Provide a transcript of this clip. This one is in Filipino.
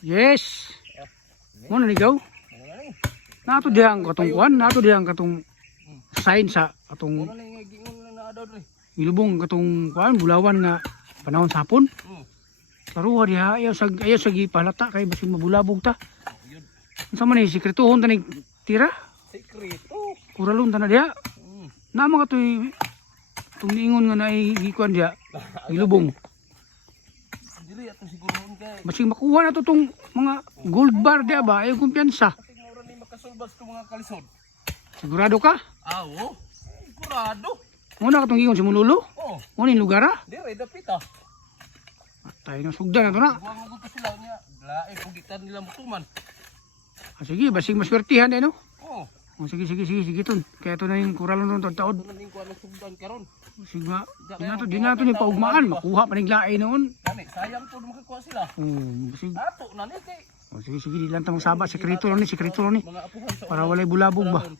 Yes. Mo na ligaw. Nato diyang katong kuan, nato diyang katong sign sa atong Ano na yung gingon na daw dre? ilubong katong kuan bulawan nga panahon sa hapon. Karuha diha ayaw sa gipalata kay basig mabulabog ta. Yun. Unsa man ni sekretohon ta ni tira? Sekreto. Kuralon ta na diha. Na mga toy tumingon nga naay gikuan diha. Ilubong. Dili ato siguro kay. Basig makuha na to tong mga gold bar diha ba ay kumpiyansa. Kasi mura ni makasulbas ko mga kalisod. Sigurado ka? Awo. Sigurado. Muna katong gigon si Mululo? Oh, Muna yung lugar ah? dire dapit ah. Tayo ng sugdan na to na. Buang mo to sila niya. Lae pugitan nila mutuman. Ah, sige, basig maswertihan eh no? Oh, Oh, sige ton. Kaya ito na yung kuralon ron taod. ito na din ko ano sugdan karon. Sige, di na to ni paugmaan. Makuha pa niglaay noon. Gani, sayang po makakuha sila. Basig. Ato na ni kay Oh, sige, di lang tamang saba. Sekreto ron ni. mga apuhan sa Para walay bulabog ba? panahon.